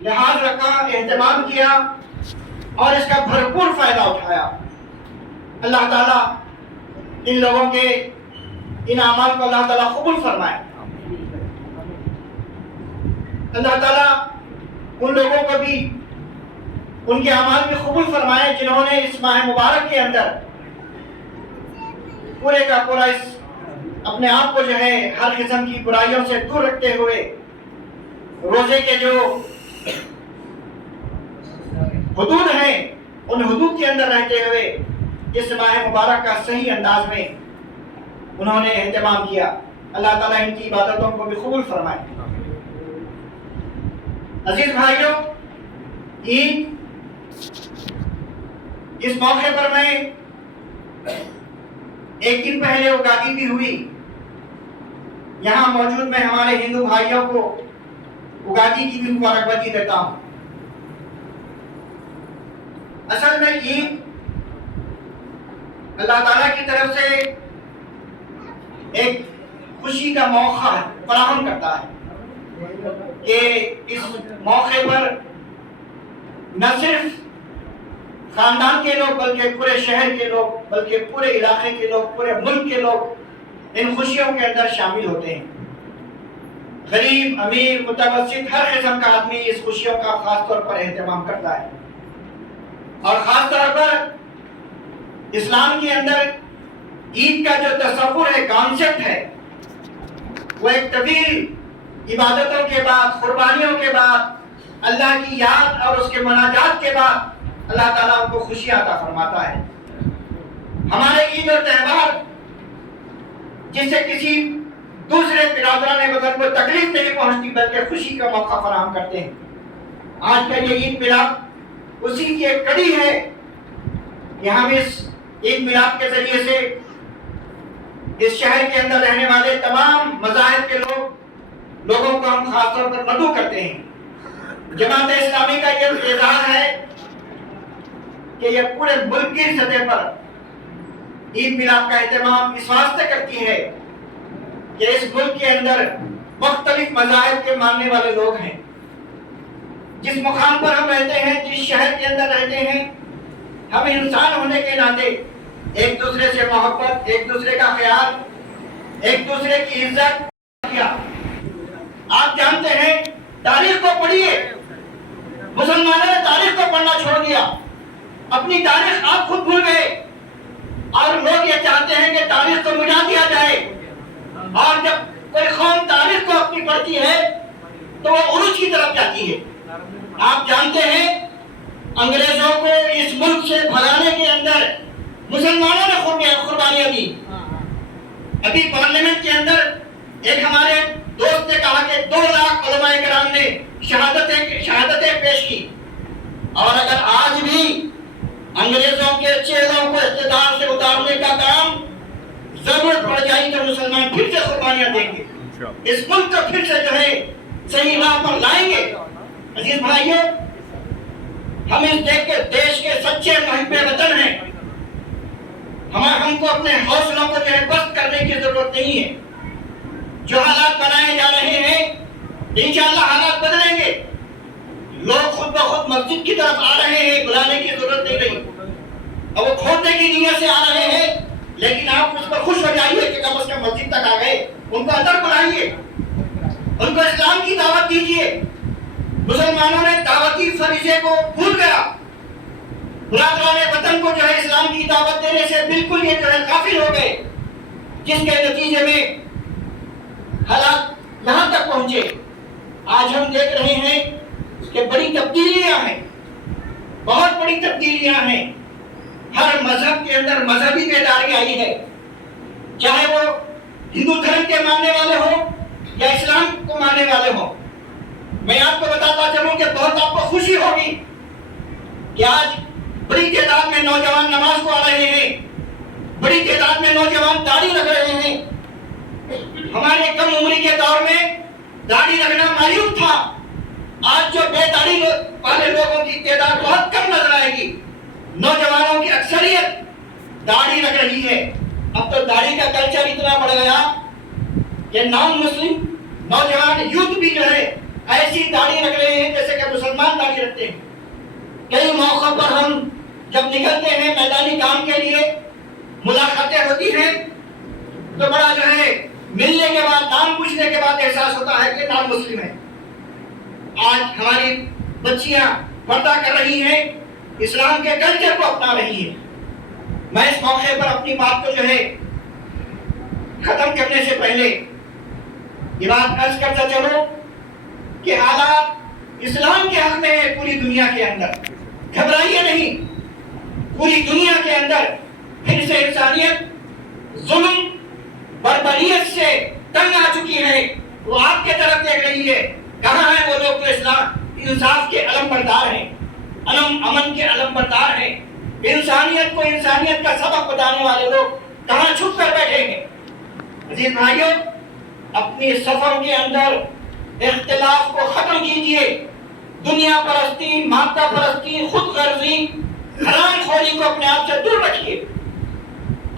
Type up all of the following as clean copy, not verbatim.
لحاظ رکھا، اہتمام کیا اور اس کا بھرپور فائدہ اٹھایا۔ اللہ تعالیٰ ان لوگوں کے ان اعمال کو اللہ تعالیٰ قبول فرمائے۔ اللہ تعالیٰ ان لوگوں کو بھی ان کے اعمال بھی قبول فرمائے جنہوں نے اس ماہ مبارک کے اندر پورے کا پورا اس اپنے آپ کو جو ہے ہر قسم کی برائیوں سے دور رکھتے ہوئے روزے کے جو حدود ہیں ان حدود کے اندر رہتے ہوئے اس ماہ مبارک کا صحیح انداز میں انہوں نے اہتمام کیا۔ اللہ تعالیٰ ان کی عبادتوں کو بھی قبول فرمائے۔ عزیز بھائیوں، عید، اس موقع پر میں ایک دن پہلے اگادی بھی ہوئی، یہاں موجود میں ہمارے ہندو بھائیوں کو اگادی کی بھی مبارکبادی دیتا ہوں۔ اصل میں عید اللہ تعالیٰ کی طرف سے ایک خوشی کا موقع فراہم کرتا ہے کہ اس موقع پر نہ صرف خاندان کے لوگ بلکہ پورے شہر کے لوگ، بلکہ پورے علاقے کے لوگ، پورے ملک کے لوگ ان خوشیوں کے اندر شامل ہوتے ہیں۔ غریب، امیر، متوسط، ہر قسم کا آدمی اس خوشیوں کا خاص طور پر اہتمام کرتا ہے، اور خاص طور پر اسلام کے اندر عید کا جو تصور ہے، کانسیپٹ ہے، وہ ایک طویل عبادتوں کے بعد، قربانیوں کے بعد، اللہ کی یاد اور اس کے مناجات کے بعد اللہ تعالیٰ ان کو خوشی عطا فرماتا ہے۔ ہمارے عید اور تہوار جس سے کسی دوسرے برادران وطن کو تکلیف نہیں پہنچتی بلکہ خوشی کا موقع فراہم کرتے ہیں۔ آج کا یہ عید میلاد اسی کی ایک کڑی ہے کہ ہم اس عید میلاد کے ذریعے سے اس شہر کے اندر رہنے والے تمام مذاہب کے لوگوں کو ہم خاص طور پر مدعو کرتے ہیں۔ جماعت اسلامی کا یہ اعزاز ہے کہ یہ پورے ملک کی سطح پر عید میلاد کا اہتمام اس واسطے کرتی ہے کہ اس ملک کے اندر مختلف مذاہب کے ماننے والے لوگ ہیں۔ جس مقام پر ہم رہتے ہیں، جس شہر کے اندر رہتے ہیں، ہم انسان ہونے کے ناطے ایک دوسرے سے محبت، ایک دوسرے کا خیال، ایک دوسرے کی عزت کیا۔ آپ جانتے ہیں، تاریخ کو پڑھیے، مسلمانوں نے تاریخ کو پڑھنا چھوڑ دیا، اپنی تاریخ آپ خود بھول گئے، اور لوگ یہ چاہتے ہیں کہ تاریخ کو مٹا دیا جائے، اور جب کوئی قوم تاریخ کو اپنی پڑھتی ہے تو وہ عروج کی طرف جاتی ہے۔ آپ جانتے ہیں انگریزوں کو اس ملک سے بھگانے کے اندر مسلمانوں نے قربانیاں دی۔ ابھی پارلیمنٹ کے اندر ایک ہمارے دوست نے کہا کہ 2 لاکھ علماء کرام نے شہادتیں پیش کی، اور اگر آج بھی انگریزوں کے چہروں کو اقتدار سے اتارنے کا کام ضرورت پڑ جائے تو مسلمان پھر سے قربانیاں دیں گے، اس ملک کو پھر سے جو ہے صحیح راہ پر لائیں گے۔ عزیز بھائیوں، ہم اس دیش کے سچے محب وطن ہیں، ہم کو اپنے حوصلوں کو جو ہے پست کرنے کی ضرورت نہیں ہے۔ جو حالات بنائے جا رہے ہیں انشاءاللہ حالات بدلیں گے، لوگ خود بخود مسجد کی طرف آ رہے ہیں، بلانے کی ضرورت نہیں رہی، اور وہ کھونے کی نیت سے آ رہے ہیں، لیکن آپ اس پر خوش ہو جائیے کہ کم از کم مسجد تک آ گئے، ان کو اندر بلائیے، ان کو اسلام کی دعوت دیجیے۔ مسلمانوں نے دعوتی فریضے کو بھول گیا، برادران وطن کو جو ہے اسلام کی دعوت دینے سے بالکل یہ جو ہے غافل ہو گئے، جس کے نتیجے میں حالات یہاں تک پہنچے۔ آج ہم دیکھ رہے ہیں کہ بڑی تبدیلیاں ہیں، بہت بڑی تبدیلیاں ہیں، ہر مذہب کے اندر مذہبی بیداری آئی ہے، چاہے وہ ہندو دھرم کے ماننے والے ہوں یا اسلام کو ماننے والے ہوں۔ میں آپ کو بتاتا چلوں کہ بہت آپ کو خوشی ہوگی کہ آج بڑی تعداد میں نوجوان نماز کو آ رہے ہیں، بڑی تعداد میں نوجوان داڑھی رکھ رہے ہیں۔ ہمارے کم عمری کے دور میں داڑھی رکھنا معیوب تھا، آج جو بے داڑھی والے لوگوں کی تعداد بہت کم نظر آئے گی، نوجوانوں کی اکثریت داڑھی رکھ رہی ہے۔ اب تو داڑھی کا کلچر اتنا بڑھ گیا کہ نان مسلم نوجوان یوتھ بھی جو ہے ایسی داڑھی رکھ رہے ہیں جیسے کہ مسلمان جب نکلتے ہیں میدانی کام کے لیے، ملاقاتیں ہوتی ہیں تو بڑا جو ہے ملنے کے بعد، نام پوچھنے کے بعد احساس ہوتا ہے کہ نام مسلم ہے۔ آج ہماری بچیاں پردہ کر رہی ہیں، اسلام کے کلچر کو اپنا رہی ہیں۔ میں اس موقع پر اپنی بات کو جو ہے ختم کرنے سے پہلے یہ بات عرض کرتا چلوں کہ حالات اسلام کے حق میں ہے پوری دنیا کے اندر، گھبرائیے نہیں۔ پوری دنیا کے اندر پھر سے انسانیت ظلم بربریت سے تنگ آ چکی ہے، وہ آپ کے طرف دیکھ رہی ہے۔ کہاں ہیں وہ لوگ جو اسلام انصاف کے علم بردار ہیں، امن کے علم بردار ہیں، انسانیت کو انسانیت کا سبق بتانے والے لوگ کہاں چھپ کر بیٹھے ہیں؟ عزیز بھائیوں، اپنی سفر کے اندر اختلاف کو ختم کیجئے، دنیا پرستی، مادہ پرستی، خود غرضی، حرام خوری کو اپنے آپ سے دور رکھیے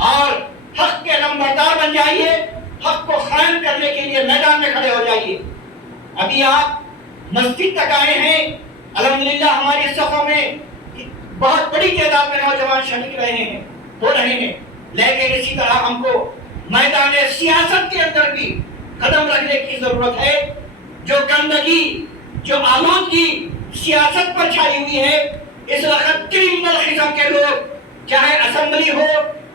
اور حق کے علمبردار بن جائیے، حق کو قائم کرنے کے لیے میدان میں کھڑے ہو جائیے۔ ابھی آپ مسجد تک آئے ہیں، الحمدللہ ہماری صفوں میں بہت بڑی تعداد میں نوجوان شریک ہو رہے ہیں، لیکن اسی طرح ہم کو میدان سیاست کے اندر بھی قدم رکھنے کی ضرورت ہے۔ جو گندگی، جو آلودگی سیاست پر چھائی ہوئی ہے، اس وقت کرمنل قسم کے لوگ، چاہے اسمبلی ہو،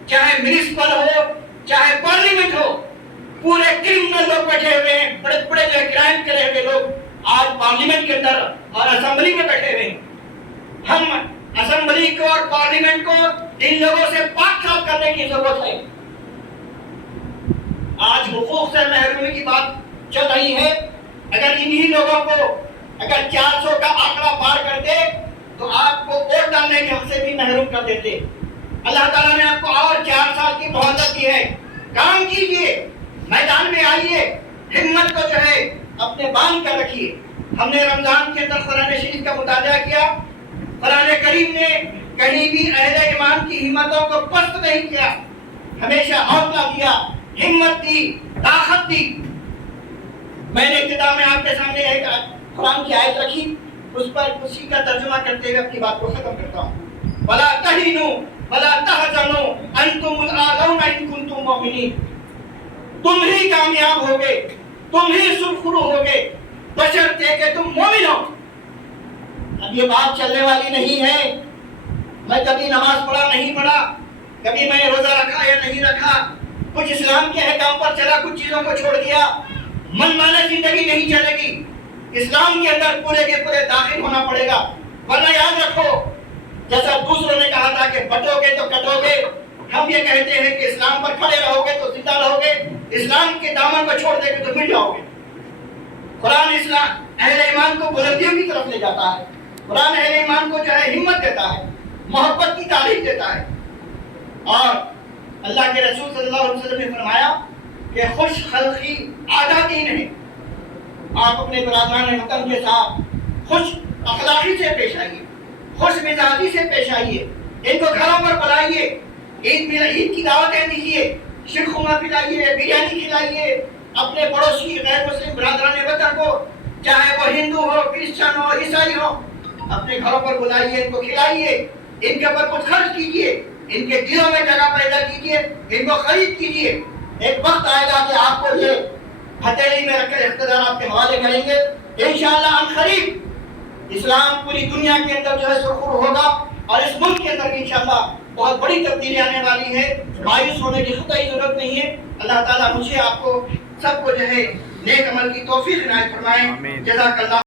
چاہے میونسپل ہو، چاہے پارلیمنٹ ہو، پورے کرمنل لوگ بیٹھے ہوئے ہیں، بڑے بڑے جو کرائم کرے ہوئے لوگ آج پارلیمنٹ کے اندر اور اسمبلی میں بیٹھے ہوئے ہیں۔ ہم اسمبلی کو اور پارلیمنٹ کو ان لوگوں سے پاک صاف کرنے کی ضرورت ہے۔ آج حقوق سے محرومی کی بات چل رہی ہے، اگر انہی لوگوں کو اگر 400 کا آنکڑا پار کرتے تو آپ کو ووٹ ڈالنے کے حق سے بھی محروم کر دیتے۔ اللہ تعالیٰ نے آپ کو اور 4 سال کی مہلت دی ہے، کام کیجئے، میدان میں آئیے، ہمت کو جو ہے اپنے باندھ کر رکھیے۔ ہم نے رمضان کے اندر قرآن شریف کا مطالعہ کیا، قرآن کریم نے کہیں بھی اہل ایمان کی ہمتوں کو پست نہیں کیا، ہمیشہ حوصلہ دیا، ہمت دی، طاقت دی۔ میں نے ابتدا میں آپ کے سامنے ایک قرآن کی آیت رکھی، اس پر اسی کا ترجمہ کرتے ہوئے اپنی بات کو ختم کرتا ہوں۔ وَلَا تَهِنُوا وَلَا تَحْزَنُوا أَنْتُمُ الْأَعْلَوْنَ إِن كُنتُم مُؤْمِنِينَ۔ تم ہی کامیاب ہوگے، تم ہی سرخرو ہوگے، بشرطے کہ تم مومن ہو۔ اب یہ بات چلنے والی نہیں ہے، میں کبھی نماز پڑھا نہیں پڑھا، کبھی میں روزہ رکھا یا نہیں رکھا، کچھ اسلام کے احکام پر چلا، کچھ چیزوں کو چھوڑ دیا، من مانے زندگی نہیں چلے گی۔ اسلام کے اندر پورے کے پورے داخل ہونا پڑے گا، ورنہ یاد رکھو جیسا دوسروں نے کہا تھا کہ بٹو گے تو کٹو گے، ہم یہ کہتے ہیں کہ اسلام پر کھڑے رہو گے تو زندہ رہو گے، اسلام کے دامن کو چھوڑ دے گے تو مٹ جاؤ گے۔ قرآن اسلام اہل ایمان کو بلندیوں کی طرف لے جاتا ہے، قرآن اہل ایمان کو جو ہے ہمت دیتا ہے، محبت کی تعریف دیتا ہے۔ اور اللہ کے رسول صلی اللہ علیہ وسلم نے فرمایا کہ خوش خلقی عادت ہی نہیں، آپ اپنے برادران وطن کے ساتھ خوش اخلاقی سے پیش آئیے، خوش مزاجی سے پیش آئیے، ان کو گھروں پر بلائیے، عید کی دعوتیں دیجیے، شیرخورما پلائیے، بریانی کھلائیے، اپنے پڑوسی غیر مسلم برادران وطن کو، چاہے وہ ہندو ہو، کرسچن ہو، عیسائی ہو، اپنے گھروں پر بلائیے، ان کو کھلائیے، ان کے اوپر کچھ خرچ کیجیے، ان کے دلوں میں جگہ پیدا کیجیے، ان کو خرید کیجیے۔ ایک وقت آئے گا کہ آپ کو یہ ہتھیلی میں رکھ کر اقتدار آپ کے حوالے کریں گے، انشاءاللہ ہم قریب اسلام پوری دنیا کے اندر جو ہے سرخرو ہوگا، اور اس ملک کے اندر انشاءاللہ بہت بڑی تبدیلی آنے والی ہے۔ مایوس ہونے کی قطعی ضرورت نہیں ہے۔ اللہ تعالیٰ مجھے آپ کو سب کو جو ہے نیک عمل کی توفیق عنایت فرمائے۔ جزاک اللہ۔